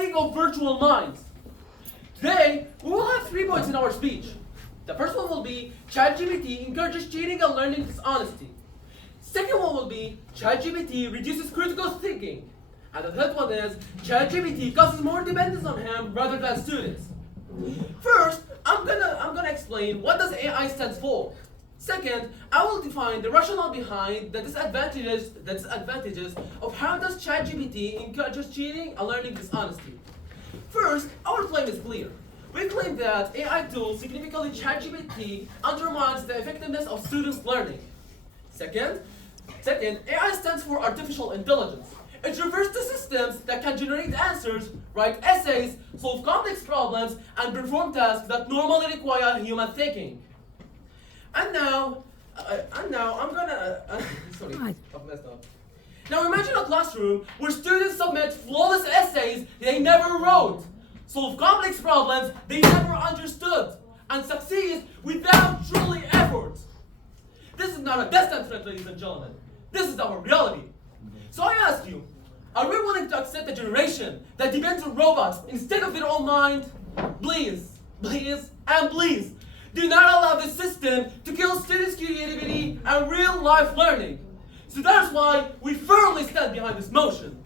studying of virtual minds. Today, we will have 3 points in our speech. The first one will be ChatGPT encourages cheating and learning dishonesty. Second one will be ChatGPT reduces critical thinking. And the third one is ChatGPT causes more dependence on him rather than students. First, I'm gonna explain what does AI stands for. Second, I will define the rationale behind the disadvantages of how does ChatGPT encourages cheating and learning dishonesty. First, our claim is clear. We claim that AI tools, significantly ChatGPT, undermines the effectiveness of students' learning. Second, AI stands for artificial intelligence. It refers to systems that can generate answers, write essays, solve complex problems, and perform tasks that normally require human thinking. And now I'm gonna, sorry, I've messed up. Now imagine a classroom where students submit flawless essays they never wrote, solve complex problems they never understood, and succeed without truly effort. This is not a distant threat, ladies and gentlemen. This is our reality. So I ask you, are we willing to accept a generation that depends on robots instead of their own mind? Please, and please, do not allow this system to kill students' creativity and real-life learning. So that's why we firmly stand behind this motion.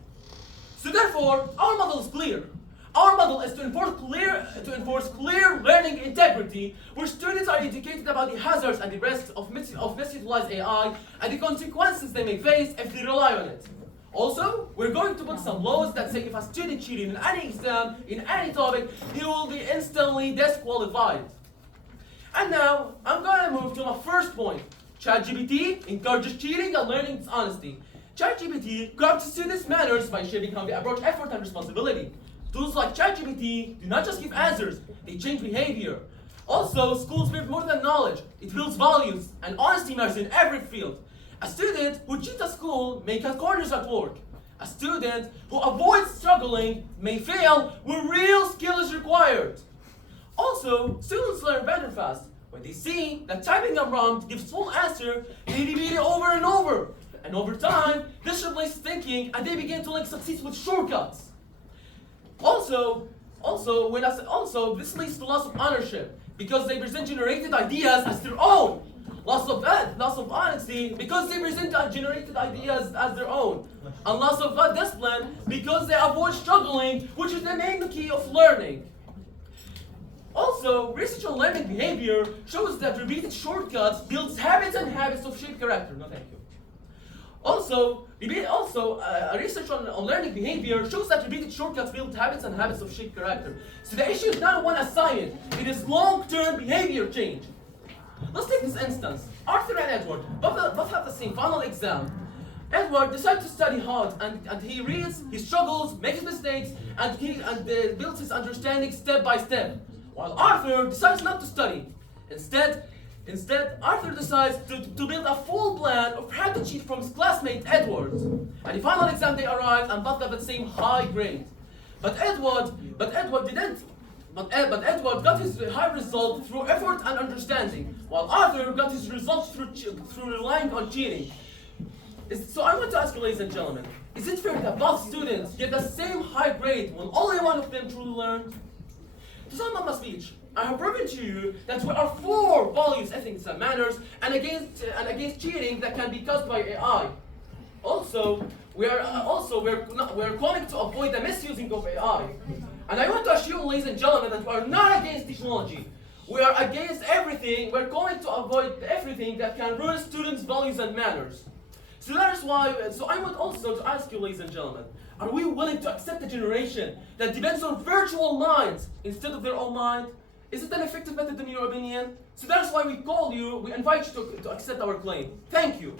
So therefore, our model is clear. Our model is to enforce clear learning integrity, where students are educated about the hazards and the risks of misutilized AI and the consequences they may face if they rely on it. Also, we're going to put some laws that say if a student cheated in any exam, in any topic, he will be instantly disqualified. And now, I'm going to move to my first point. ChatGPT encourages cheating and learning dishonesty. ChatGPT corrupts students' manners by shaping how they approach effort and responsibility. Tools like ChatGPT do not just give answers, they change behavior. Also, schools build more than knowledge. It builds values, and honesty matters in every field. A student who cheats at school may cut corners at work. A student who avoids struggling may fail when real skill is required. Also, students learn better fast. When they see that typing a prompt gives full answer, they repeat it over and over. And over time, this replaces thinking and they begin to link success with shortcuts. Also, this leads to loss of ownership because they present generated ideas as their own. Loss of honesty because they present generated ideas as their own. And loss of discipline because they avoid struggling, which is the main key of learning. Also, research on learning behavior shows that repeated shortcuts builds habits and habits of shape character. No, thank you. Also, research on learning behavior shows that repeated shortcuts build habits and habits of shape character. So the issue is not one assignment, it is long-term behavior change. Let's take this instance. Arthur and Edward both have the same final exam. Edward decides to study hard and he reads, he struggles, makes mistakes, and builds his understanding step by step. While Arthur decides not to study. Instead, Arthur decides to build a full plan of how to cheat from his classmate Edward. And the final exam they arrive and both have the same high grade. But Edward got his high result through effort and understanding, while Arthur got his results through relying on cheating. So I want to ask you, ladies and gentlemen, is it fair that both students get the same high grade when only one of them truly learned? To sum up my speech, I have proven to you that we are for values, ethics, and manners, and against cheating that can be caused by AI. Also, we are calling to avoid the misusing of AI. And I want to assure you, ladies and gentlemen, that we are not against technology. We are against everything. We're going to avoid everything that can ruin students' values and manners. So that is why. So I want also to ask you, ladies and gentlemen, are we willing to accept a generation that depends on virtual minds instead of their own mind? Is it an effective method in your opinion? So that's why we invite you to accept our claim. Thank you.